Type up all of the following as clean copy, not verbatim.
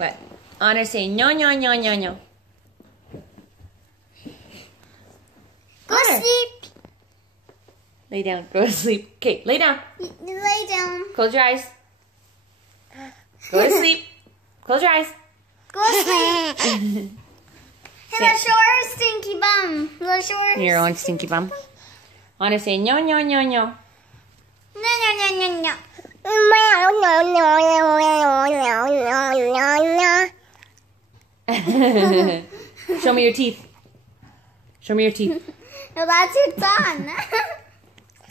What? Honor, say no, no, no, no, no. Go sleep. Lay down. Go to sleep. Okay, lay down. Lay down. Close your eyes. Go to sleep. Close your eyes. Go sleep. Hey, let's show her stinky bum. Let's show her Your own stinky bum. Honor, say no, no, no, no. No, no, no, no, no. Show me your teeth. Show me your teeth. No, that's your done.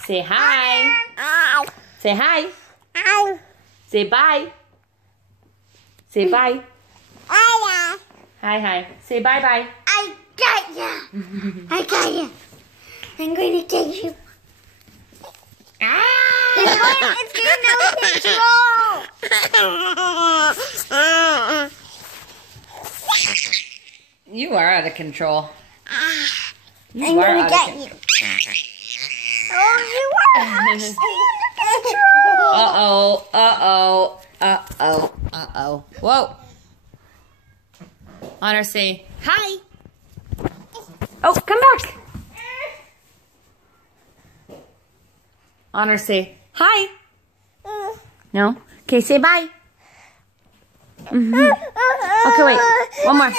Say hi. Say hi. Say bye. Say bye. Hi, hi. Say bye, bye. I got ya. I got ya. I'm going to take you. It's getting no control. You are out of control. I'm going to get you. Oh, you are actually under control. Uh-oh. Uh-oh. Uh-oh. Uh-oh. Whoa. Honor, say hi. Oh, come back. Honor, say hi. No? Okay, say bye. Okay, wait. One more.